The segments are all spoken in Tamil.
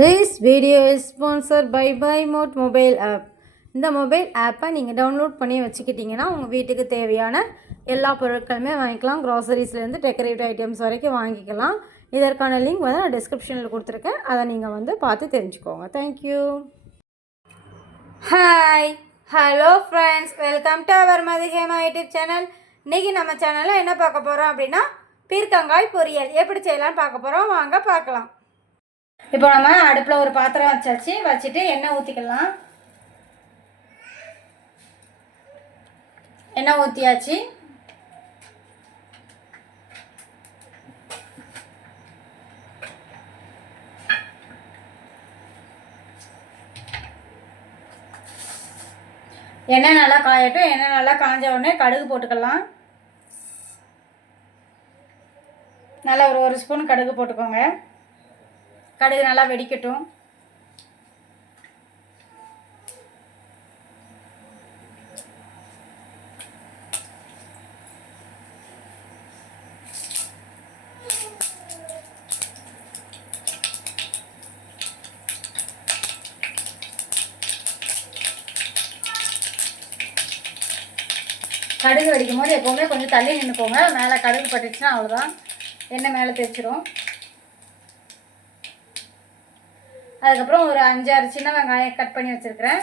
This video is sponsored by BuyMode mobile app. இந்த மொபைல் ஆப்பை நீங்கள் டவுன்லோட் பண்ணி வச்சுக்கிட்டிங்கன்னா உங்கள் வீட்டுக்கு தேவையான எல்லா பொருட்களுமே வாங்கிக்கலாம். க்ராசரிஸ்லேருந்து டெக்கரேட்டிவ் ஐட்டம்ஸ் வரைக்கும் வாங்கிக்கலாம். இதற்கான லிங்க் வந்து நான் டிஸ்கிரிப்ஷனில் கொடுத்துருக்கேன். அதை நீங்கள் வந்து பார்த்து தெரிஞ்சுக்கோங்க. Thank you. Hi hello friends, welcome to our மதிகேமா யூடியூப் சேனல். இன்றைக்கி நம்ம சேனலில் என்ன பார்க்க போகிறோம் அப்படின்னா பீர்க்கங்காய் பொரியல் எப்படி செய்யலான்னு பார்க்க போகிறோம். வாங்க பார்க்கலாம். இப்போ நம்ம அடுப்பில் ஒரு பாத்திரம் வச்சுட்டு எண்ணெய் ஊற்றிக்கலாம். எண்ணெய் ஊற்றியாச்சு. எண்ணெய் நல்லா காயட்டும். எண்ணெய் நல்லா காஞ்ச உடனே கடுகு போட்டுக்கலாம். நல்லா ஒரு ஸ்பூன் கடுகு போட்டுக்கோங்க. கடுகு நல்லா வெடிக்கட்டும். கடுகு வெடிக்கும் போது எப்போவுமே கொஞ்சம் தள்ளி நின்றுக்கோங்க. மேலே கடுகு பட்டுச்சுன்னா அவ்வளோதான், எண்ணெய் மேலே தேய்ச்சிரும். அதுக்கப்புறம் ஒரு 5-6 சின்ன வெங்காயம் கட் பண்ணி வச்சுருக்கிறேன்.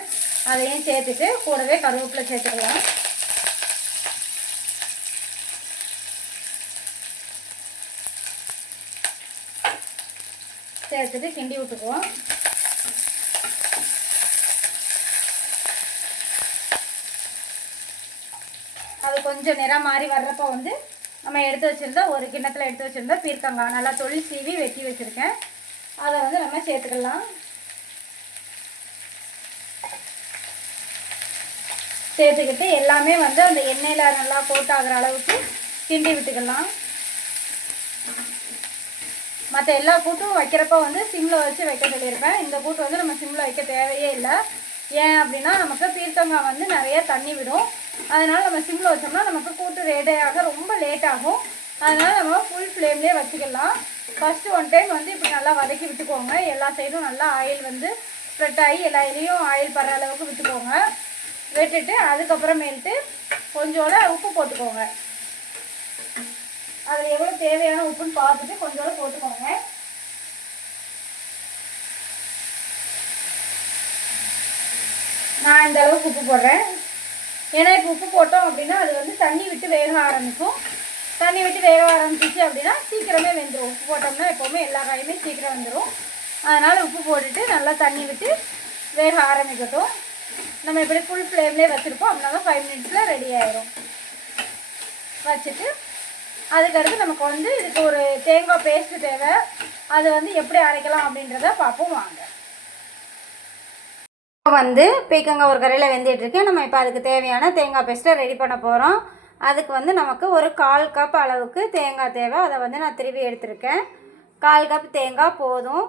அதையும் சேர்த்துட்டு கூடவே கருவேப்பிலை சேர்த்துக்கலாம். சேர்த்துட்டு கிண்டி விட்டுக்குவோம். அது கொஞ்சம் நிறம் மாதிரி வர்றப்போ வந்து நம்ம எடுத்து வச்சுருந்தா ஒரு கிண்ணத்தில் எடுத்து வச்சுருந்தா பீர்க்கங்காய் நல்லா தொழில் சீவி வெட்டி வச்சுருக்கேன். அதை வந்து நம்ம சேர்த்துக்கலாம். சேர்த்துக்கிட்டு எல்லாமே வந்து அந்த எண்ணெயில் நல்லா கோட்டாகிற அளவுக்கு கிண்டி விட்டுக்கலாம். மற்ற எல்லா கூட்டும் வைக்கிறப்ப வந்து சிம்மில் வச்சு வைக்க சொல்லியிருப்பேன். இந்த கூட்டு வந்து நம்ம சிம்மில் வைக்க தேவையே இல்லை. ஏன் அப்படின்னா நமக்கு பீர்க்கங்காய் வந்து நிறைய தண்ணி விடும். அதனால் நம்ம சிம்மில் வச்சோம்னா நமக்கு கூட்டு ரெடியாக ரொம்ப லேட் ஆகும். அதனால் நம்ம ஃபுல் ஃப்ளேம்லேயே வச்சுக்கலாம். ஃபஸ்ட்டு 1 டைம் வந்து இப்படி நல்லா வதக்கி விட்டுக்கோங்க. எல்லா சைடும் நல்லா ஆயில் வந்து ஸ்ப்ரெட் ஆகி எல்லா இதுலேயும் ஆயில் படுற அளவுக்கு விட்டுக்கோங்க. விட்டுட்டு அதுக்கப்புறமேட்டு கொஞ்சோட உப்பு போட்டுக்கோங்க. அதில் எவ்வளோ தேவையான உப்புன்னு பார்த்துட்டு கொஞ்சோட போட்டுக்கோங்க. நான் இந்த அளவுக்கு உப்பு போடுறேன். ஏன்னா இப்போ உப்பு போட்டோம் அப்படின்னா அது வந்து தண்ணி விட்டு வேக ஆரம்பிக்கும். தண்ணி விட்டு வேக ஆரம்பிச்சிச்சு அப்படின்னா சீக்கிரமே வெந்துடும். உப்பு போட்டோம்னா எப்போவுமே எல்லா காயுமே சீக்கிரம் வந்துடும். அதனால் உப்பு போட்டுட்டு நல்லா தண்ணி விட்டு வேக ஆரம்பிக்கட்டும். நம்ம இப்படி ஃபுல் ஃப்ளேம்லேயே வச்சுருப்போம். அப்படின்னா தான் 5 மினிட்ஸில் ரெடி ஆயிடும். வச்சுட்டு அதுக்கடுத்து நமக்கு வந்து இதுக்கு ஒரு தேங்காய் பேஸ்ட்டு தேவை. அது வந்து எப்படி அரைக்கலாம் அப்படின்றத பார்ப்போம் வாங்க. வந்து பீர்க்கங்காய் ஒரு கரையில் வெந்துட்டுருக்கு. நம்ம இப்போ அதுக்கு தேவையான தேங்காய் பேஸ்ட்டை ரெடி பண்ண போகிறோம். அதுக்கு வந்து நமக்கு ஒரு 1/4 கப் அளவுக்கு தேங்காய் தேவை. அதை வந்து நான் திருவி எடுத்திருக்கேன். 1/4 கப் தேங்காய் போதும்.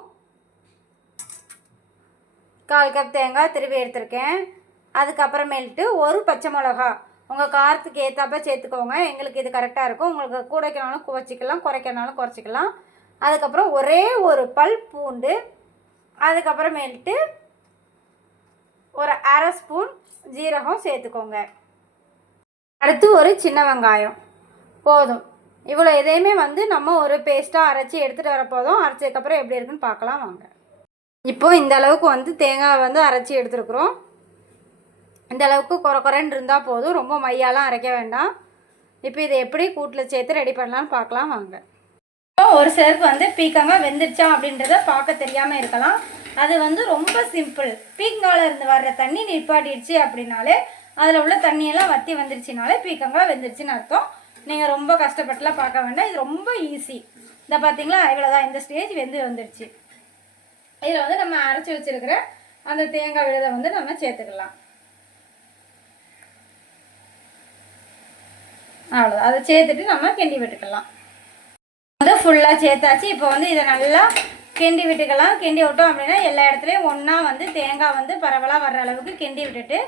1/4 கப் தேங்காய் திருவி எடுத்திருக்கேன். அதுக்கப்புறமேல்ட்டு ஒரு பச்சை மிளகா உங்கள் காரத்துக்கு ஏற்றாப்ப சேர்த்துக்கோங்க. எங்களுக்கு இது கரெக்டாக இருக்கும். உங்களுக்கு கூடைக்கனாலும் வச்சுக்கலாம், குறைக்கனாலும் குறைச்சிக்கலாம். அதுக்கப்புறம் ஒரே ஒரு பல் பூண்டு. அதுக்கப்புறமேல்ட்டு ஒரு 1/2 ஸ்பூன் ஜீரகம் சேர்த்துக்கோங்க. அடுத்து ஒரு சின்ன வெங்காயம் போதும். இவ்வளோ எதையுமே வந்து நம்ம ஒரு பேஸ்ட்டாக அரைச்சி எடுத்துகிட்டு வரப்போதும். அரைச்சதுக்கப்புறம் எப்படி இருக்குன்னு பார்க்கலாம் வாங்க. இப்போது இந்த அளவுக்கு வந்து தேங்காய் வந்து அரைச்சி எடுத்துருக்குறோம். இந்த அளவுக்கு குறைன்னு இருந்தால் போதும். ரொம்ப மையாலாம் அரைக்க வேண்டாம். இப்போ இதை எப்படி கூட்டில் சேர்த்து ரெடி பண்ணலான்னு பார்க்கலாம் வாங்க. ஒரு சிலருக்கு வந்து பீர்க்கங்காய் வெந்துருச்சா அப்படின்றத பார்க்க தெரியாமல் இருக்கலாம். அது வந்து ரொம்ப சிம்பிள். பீர்க்கங்காயில் இருந்து வர்ற தண்ணி நிப்பாட்டிடுச்சு அப்படின்னாலே அதில் உள்ள தண்ணியெல்லாம் வற்றி வந்துருச்சுனாலே பீர்க்கங்காய் வெந்துருச்சுன்னு அர்த்தம். நீங்கள் ரொம்ப கஷ்டப்பட்டுலாம் பார்க்க வேண்டாம். இது ரொம்ப ஈஸி. இதை பார்த்தீங்களா, இவ்வளோதான். இந்த ஸ்டேஜ் வந்துருச்சு. இதில் வந்து நம்ம அரைச்சி வச்சுருக்கிற அந்த தேங்காய் விழுதை வந்து நம்ம சேர்த்துக்கலாம். அவ்வளோதான். அதை சேர்த்துட்டு நம்ம கிண்டி விட்டுக்கலாம். வந்து ஃபுல்லாக சேர்த்தாச்சு. இப்போ வந்து இதை நல்லா கிண்டி விட்டுக்கலாம். கிண்டி விட்டோம் அப்படின்னா எல்லா இடத்துலையும் ஒன்றா வந்து தேங்காய் வந்து பரவலாக வர்ற அளவுக்கு கிண்டி விட்டுட்டு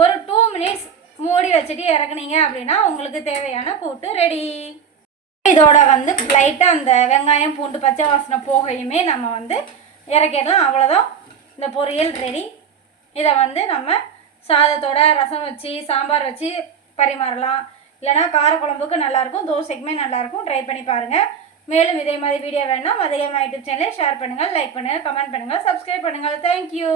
ஒரு 2 மினிட்ஸ் மூடி வச்சுட்டு இறக்குனீங்க அப்படின்னா உங்களுக்கு தேவையான கூட்டு ரெடி. இதோட வந்து லைட்டாக அந்த வெங்காயம் பூண்டு பச்சை வாசனை போகையுமே நம்ம வந்து இறக்கிடலாம். அவ்வளோதான், இந்த பொரியல் ரெடி. இதை வந்து நம்ம சாதத்தோட ரசம் வச்சு சாம்பார் வச்சு பரிமாறலாம், இல்லைனா காரக்குழம்புக்கு நல்லாயிருக்கும், தோசைக்குமே நல்லாயிருக்கும். ட்ரை பண்ணி பாருங்கள். மேலும் இதே மாதிரி வீடியோ வேணும்னா மதியமாக யூடியூப் சேனலை ஷேர் பண்ணுங்கள், லைக் பண்ணுங்கள், கமெண்ட் பண்ணுங்கள், சப்ஸ்கிரைப் பண்ணுங்கள். தேங்க்யூ.